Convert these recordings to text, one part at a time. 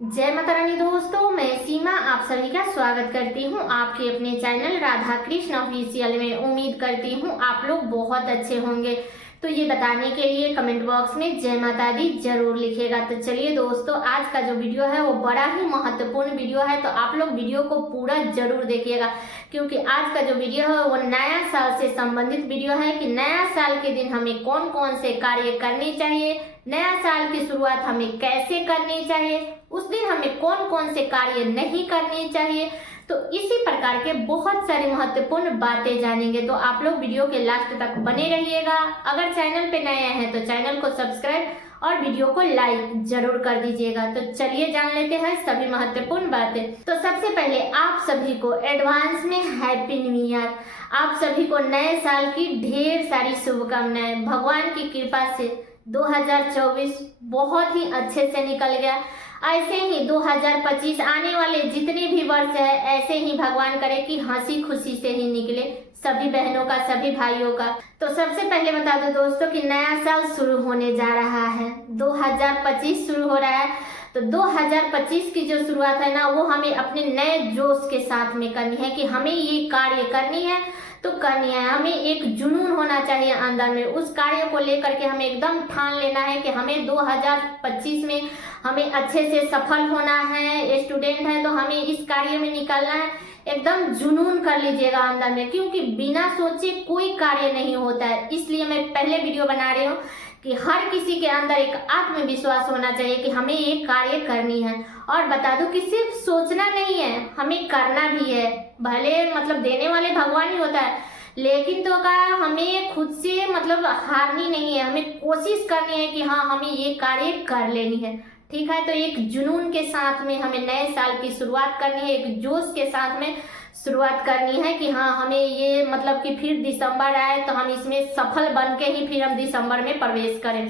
जय माता रानी दोस्तों, मैं सीमा आप सभी का स्वागत करती हूँ आपके अपने चैनल राधा कृष्ण ऑफिशियल में। उम्मीद करती हूँ आप लोग बहुत अच्छे होंगे। तो ये बताने के लिए कमेंट बॉक्स में जय माता दी जरूर लिखिएगा। तो चलिए दोस्तों, आज का जो वीडियो है वो बड़ा ही महत्वपूर्ण वीडियो है, तो आप लोग वीडियो को पूरा जरूर देखिएगा, क्योंकि आज का जो वीडियो है वो नया साल से संबंधित वीडियो है कि नया साल के दिन हमें कौन कौन से कार्य करने चाहिए, नया साल की शुरुआत हमें कैसे करनी चाहिए, उस दिन हमें कौन कौन से कार्य नहीं करने चाहिए। तो इसी प्रकार के बहुत सारी महत्वपूर्ण बातें जानेंगे, तो आप लोग वीडियो के लास्ट तक बने रहिएगा। अगर चैनल पे नए हैं तो चैनल को सब्सक्राइब और वीडियो को लाइक जरूर कर दीजिएगा। तो चलिए जान लेते हैं सभी महत्वपूर्ण बातें। तो सबसे पहले आप सभी को एडवांस में हैप्पी न्यू ईयर। आप सभी को नए साल की ढेर सारी शुभकामनाएं। भगवान की कृपा से 2024 बहुत ही अच्छे से निकल गया। ऐसे ही 2025 आने वाले जितने भी वर्ष है, ऐसे ही भगवान करे कि हंसी खुशी से ही निकले सभी बहनों का, सभी भाइयों का। तो सबसे पहले बता दो दोस्तों कि नया साल शुरू होने जा रहा है, 2025 शुरू हो रहा है। तो 2025 की जो शुरुआत है ना, वो हमें अपने नए जोश के साथ में करनी है कि हमें ये कार्य करनी है तो करनी है। हमें एक जुनून होना चाहिए अंदर में, उस कार्य को लेकर के हमें एकदम ठान लेना है कि हमें 2025 में हमें अच्छे से सफल होना है। स्टूडेंट है तो हमें इस कार्य में निकलना है, एकदम जुनून कर लीजिएगा अंदर में, क्योंकि बिना सोचे कोई कार्य नहीं होता है। इसलिए मैं पहले वीडियो बना रही हूँ कि हर किसी के अंदर एक आत्मविश्वास होना चाहिए कि हमें ये कार्य करनी है। और बता दूं कि सिर्फ सोचना नहीं है, हमें करना भी है। भले मतलब देने वाले भगवान ही होता है, लेकिन तो का हमें खुद से मतलब हारनी नहीं है, हमें कोशिश करनी है कि हाँ हमें ये कार्य कर लेनी है। ठीक है, तो एक जुनून के साथ में हमें नए साल की शुरुआत करनी है, एक जोश के साथ में शुरुआत करनी है कि हाँ हमें ये मतलब कि फिर दिसंबर आए तो हम इसमें सफल बन के ही फिर हम दिसंबर में प्रवेश करें।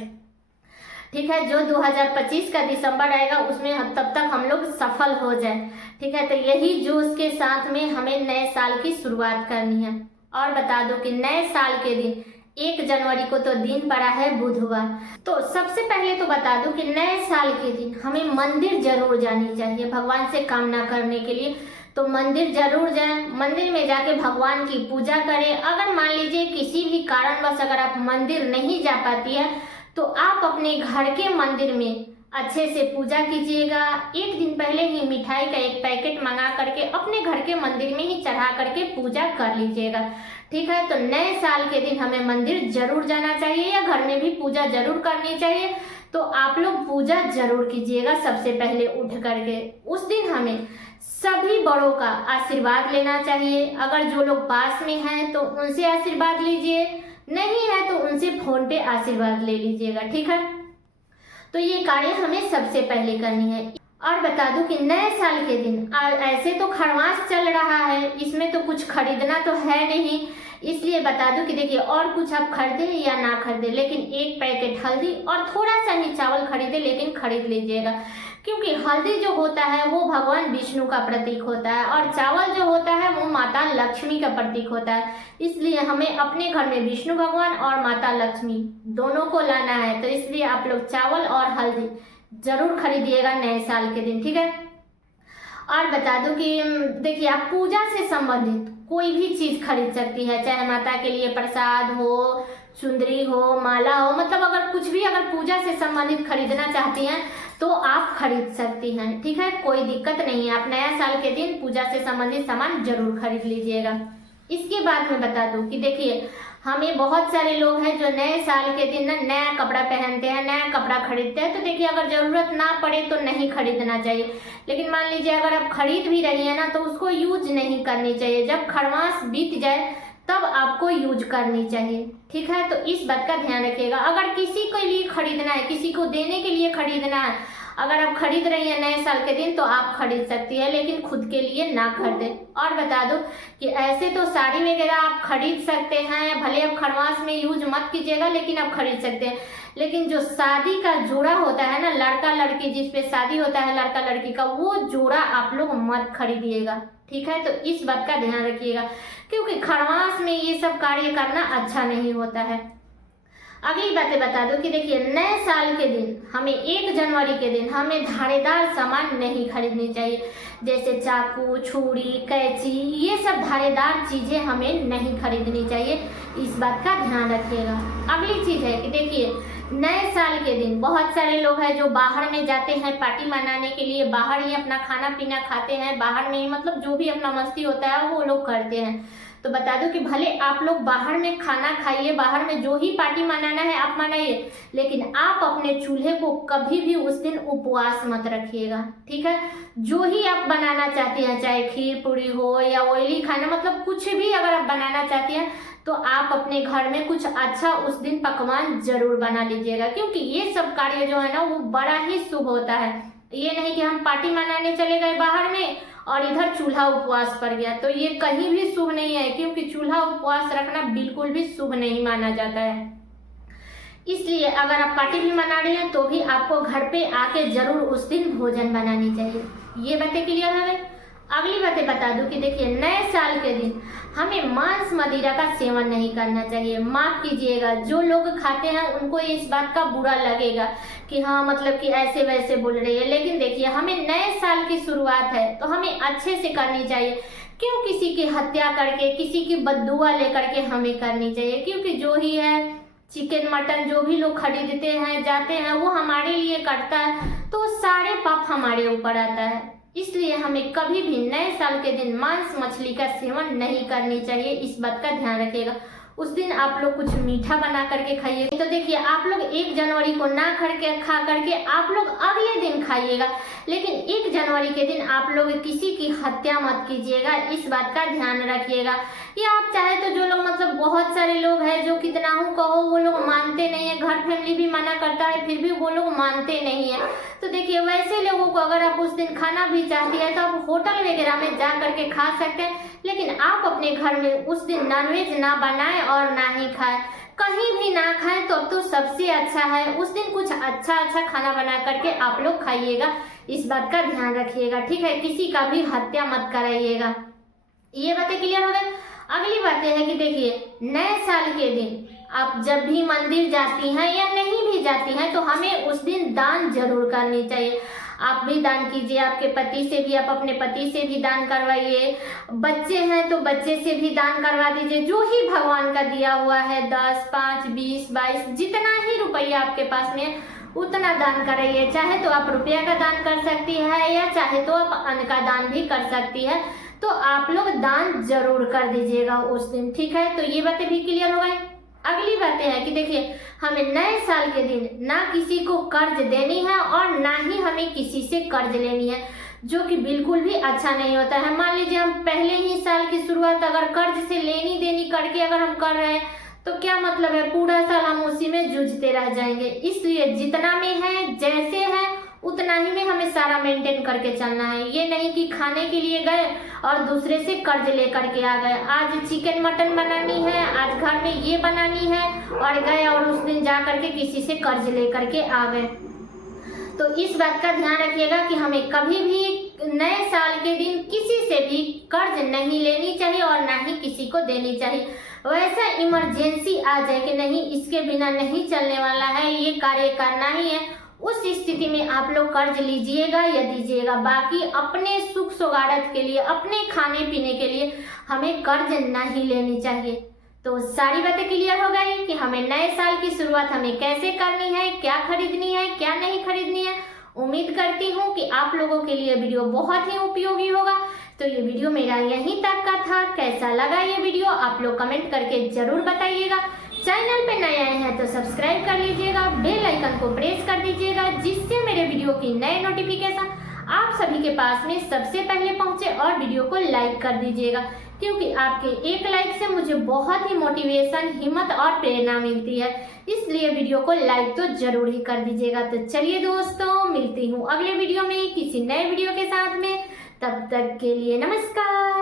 ठीक है, जो 2025 का दिसंबर आएगा उसमें तब तक हम लोग सफल हो जाए। ठीक है, तो यही जोश के साथ में हमें नए साल की शुरुआत करनी है। और बता दो कि नए साल के दिन 1 जनवरी को तो दिन पड़ा है बुधवार। तो सबसे पहले तो बता दूं कि नए साल के दिन हमें मंदिर जरूर जानी चाहिए भगवान से कामना करने के लिए। तो मंदिर जरूर जाएं, मंदिर में जाके भगवान की पूजा करें। अगर मान लीजिए किसी भी कारणवश अगर आप मंदिर नहीं जा पाती है तो आप अपने घर के मंदिर में अच्छे से पूजा कीजिएगा। एक दिन पहले ही मिठाई का एक पैकेट मंगा करके अपने घर के मंदिर में ही चढ़ा करके पूजा कर लीजिएगा। ठीक है, तो नए साल के दिन हमें मंदिर जरूर जाना चाहिए या घर में भी पूजा जरूर करनी चाहिए। तो आप लोग पूजा जरूर कीजिएगा सबसे पहले उठ करके। उस दिन हमें सभी बड़ों का आशीर्वाद लेना चाहिए। अगर जो लोग पास में हैं तो उनसे आशीर्वाद लीजिए, नहीं है तो उनसे फोन पे आशीर्वाद ले लीजिएगा। ठीक है, तो ये कार्य हमें सबसे पहले करनी है। और बता दूं कि नए साल के दिन ऐसे तो खरमास चल रहा है, इसमें तो कुछ खरीदना तो है नहीं, इसलिए बता दूं कि देखिए और कुछ आप खरीदे या ना खरीदे, लेकिन एक पैकेट हल्दी और थोड़ा सा ही चावल खरीदे, लेकिन खरीद लीजिएगा, क्योंकि हल्दी जो होता है वो भगवान विष्णु का प्रतीक होता है और चावल जो होता है वो माता लक्ष्मी का प्रतीक होता है। इसलिए हमें अपने घर में विष्णु भगवान और माता लक्ष्मी दोनों को लाना है। तो इसलिए आप लोग चावल और हल्दी जरूर खरीदिएगा नए साल के दिन। ठीक है, और बता दूं कि देखिए आप पूजा से संबंधित कोई भी चीज खरीद सकती है, चाहे माता के लिए प्रसाद हो, चुंदरी हो, माला हो, मतलब अगर कुछ भी अगर पूजा से संबंधित खरीदना चाहती हैं तो आप खरीद सकती हैं। ठीक है, कोई दिक्कत नहीं है, आप नया साल के दिन पूजा से संबंधित सामान जरूर खरीद लीजिएगा। इसके बाद में बता दूं कि देखिए हमें बहुत सारे लोग हैं जो नए साल के दिन ना नया कपड़ा पहनते हैं, नया कपड़ा खरीदते हैं। तो देखिए अगर जरूरत ना पड़े तो नहीं खरीदना चाहिए, लेकिन मान लीजिए अगर आप खरीद भी रही हैं ना तो उसको यूज नहीं करनी चाहिए। जब खरमास बीत जाए तब आपको यूज करनी चाहिए। ठीक है, तो इस बात का ध्यान रखिएगा। अगर किसी के लिए खरीदना है, किसी को देने के लिए खरीदना है, अगर आप खरीद रही हैं नए साल के दिन तो आप खरीद सकती है, लेकिन खुद के लिए ना खरीदें। और बता दो कि ऐसे तो साड़ी वगैरह आप खरीद सकते हैं, भले आप खरमास में यूज मत कीजिएगा लेकिन आप खरीद सकते हैं। लेकिन जो शादी का जोड़ा होता है ना, लड़का लड़की जिसपे शादी होता है लड़का लड़की का, वो जोड़ा आप लोग मत खरीदिएगा। ठीक है, तो इस बात का ध्यान रखिएगा, क्योंकि खरमास में ये सब कार्य करना अच्छा नहीं होता है। अगली बातें बता दो कि देखिए नए साल के दिन हमें 1 जनवरी के दिन हमें धारेदार सामान नहीं खरीदनी चाहिए, जैसे चाकू, छुरी, कैंची, ये सब धारेदार चीजें हमें नहीं खरीदनी चाहिए, इस बात का ध्यान रखिएगा। अगली चीज है कि देखिए नए साल के दिन बहुत सारे लोग हैं जो बाहर में जाते हैं पार्टी मनाने के लिए, बाहर ही अपना खाना पीना खाते हैं, बाहर में ही मतलब जो भी अपना मस्ती होता है वो लोग करते हैं। तो बता दो कि भले आप लोग बाहर में खाना खाइए, बाहर में जो ही पार्टी मनाना है आप मनाइए, लेकिन आप अपने चूल्हे को कभी भी उस दिन उपवास मत रखिएगा, ठीक है। जो ही आप बनाना चाहते हैं, चाहे खीर पूरी हो या ऑयली खाना, मतलब कुछ भी अगर आप बनाना चाहते हैं तो आप अपने घर में कुछ अच्छा उस दिन पकवान जरूर बना लीजिएगा, क्योंकि ये सब कार्य जो है ना वो बड़ा ही शुभ होता है। ये नहीं कि हम पार्टी मनाने चले गए बाहर में और इधर चूल्हा उपवास पर गया, तो ये कहीं भी शुभ नहीं है, क्योंकि चूल्हा उपवास रखना बिल्कुल भी शुभ नहीं माना जाता है। इसलिए अगर आप पार्टी भी मना रहे हैं तो भी आपको घर पे आके जरूर उस दिन भोजन बनानी चाहिए। ये बातें क्लियर है। अगली बातें बता दूं कि देखिए नए साल के दिन हमें मांस मदिरा का सेवन नहीं करना चाहिए। माफ कीजिएगा, जो लोग खाते हैं उनको इस बात का बुरा लगेगा कि हाँ मतलब कि ऐसे वैसे बोल रही है, लेकिन देखिए हमें नए साल की शुरुआत है तो हमें अच्छे से करनी चाहिए। क्यों किसी की हत्या करके, किसी की बद्दुआ लेकर के हमें करनी चाहिए, क्योंकि जो ही है चिकन मटन जो भी लोग खरीदते हैं जाते हैं वो हमारे लिए करता है, तो सारे पाप हमारे ऊपर आता है। इसलिए हमें कभी भी नए साल के दिन मांस मछली का सेवन नहीं करनी चाहिए, इस बात का ध्यान रखिएगा। उस दिन आप लोग कुछ मीठा बना करके खाइए। तो देखिए आप लोग 1 जनवरी को ना खा करके आप लोग अगले दिन खाइएगा, लेकिन 1 जनवरी के दिन आप लोग किसी की हत्या मत कीजिएगा, इस बात का ध्यान रखिएगा। या आप चाहे तो जो लोग मतलब बहुत सारे लोग हैं जो कितना हूँ कहो वो लोग मानते नहीं है, घर फैमिली भी मना करता है फिर भी वो लोग मानते नहीं है, तो देखिए वैसे लोगों को अगर आप उस दिन खाना भी चाहती है तो आप होटल वगैरह में जा करके खा सकते हैं, लेकिन आप अपने घर में उस दिन नॉनवेज ना बनाएं और ना ही खाएं, कहीं भी ना खाएं तो अब तो सबसे अच्छा है। उस दिन कुछ अच्छा अच्छा खाना बना करके आप लोग खाइएगा, इस बात का ध्यान रखिएगा, ठीक है। किसी का भी हत्या मत कराइएगा। ये बातें क्लियर हो गई। अगली बातें है कि देखिए नए साल के दिन आप जब भी मंदिर जाती हैं या नहीं भी जाती हैं तो हमें उस दिन दान जरूर करनी चाहिए। आप भी दान कीजिए, आपके पति से भी, आप अपने पति से भी दान करवाइए, बच्चे हैं तो बच्चे से भी दान करवा दीजिए। जो ही भगवान का दिया हुआ है 10, 5, 20, 22 जितना ही रुपया आपके पास में उतना दान कराइए। चाहे तो आप रुपया का दान कर सकती है या चाहे तो आप अन्न का दान भी कर सकती है, तो आप लोग दान जरूर कर दीजिएगा उस दिन, ठीक है। तो ये बातें भी क्लियर हो गई। अगली बातें है कि देखिए हमें नए साल के दिन ना किसी को कर्ज देनी है और ना ही हमें किसी से कर्ज लेनी है, जो कि बिल्कुल भी अच्छा नहीं होता है। मान लीजिए हम पहले ही साल की शुरुआत अगर कर्ज से लेनी देनी करके अगर हम कर रहे हैं तो क्या मतलब है, पूरा साल हम उसी में जूझते रह जाएंगे। इसलिए जितना में है जैसे है उतना ही में हमें सारा मेंटेन करके चलना है। ये नहीं कि खाने के लिए गए और दूसरे से कर्ज लेकर के आ गए, आज चिकन मटन बनानी है, आज घर में ये बनानी है और गए और उस दिन जा करके किसी से कर्ज लेकर के आ गए। तो इस बात का ध्यान रखिएगा कि हमें कभी भी नए साल के दिन किसी से भी कर्ज नहीं लेनी चाहिए और ना ही किसी को देनी चाहिए। वैसा इमरजेंसी आ जाए कि नहीं इसके बिना नहीं चलने वाला है, ये कार्य करना ही है, उस स्थिति में आप लोग कर्ज लीजिएगा या दीजिएगा। बाकी अपने सुख सौगारत के लिए, अपने खाने पीने के लिए हमें कर्ज नहीं लेनी चाहिए। तो सारी बातें क्लियर हो गई कि हमें नए साल की शुरुआत हमें कैसे करनी है, क्या खरीदनी है, क्या नहीं खरीदनी है। उम्मीद करती हूँ कि आप लोगों के लिए वीडियो बहुत ही उपयोगी होगा। तो ये वीडियो मेरा यहीं तक का था। कैसा लगा ये वीडियो आप लोग कमेंट करके जरूर बताइएगा। चैनल पे नए आए हैं तो सब्सक्राइब कर लीजिएगा, बेल आइकन को प्रेस कर दीजिएगा, जिससे मेरे वीडियो की नए नोटिफिकेशन आप सभी के पास में सबसे पहले पहुंचे। और वीडियो को लाइक कर दीजिएगा, क्योंकि आपके एक लाइक से मुझे बहुत ही मोटिवेशन, हिम्मत और प्रेरणा मिलती है। इसलिए वीडियो को लाइक तो जरूर ही कर दीजिएगा। तो चलिए दोस्तों, मिलती हूँ अगले वीडियो में किसी नए वीडियो के साथ में। तब तक के लिए नमस्कार।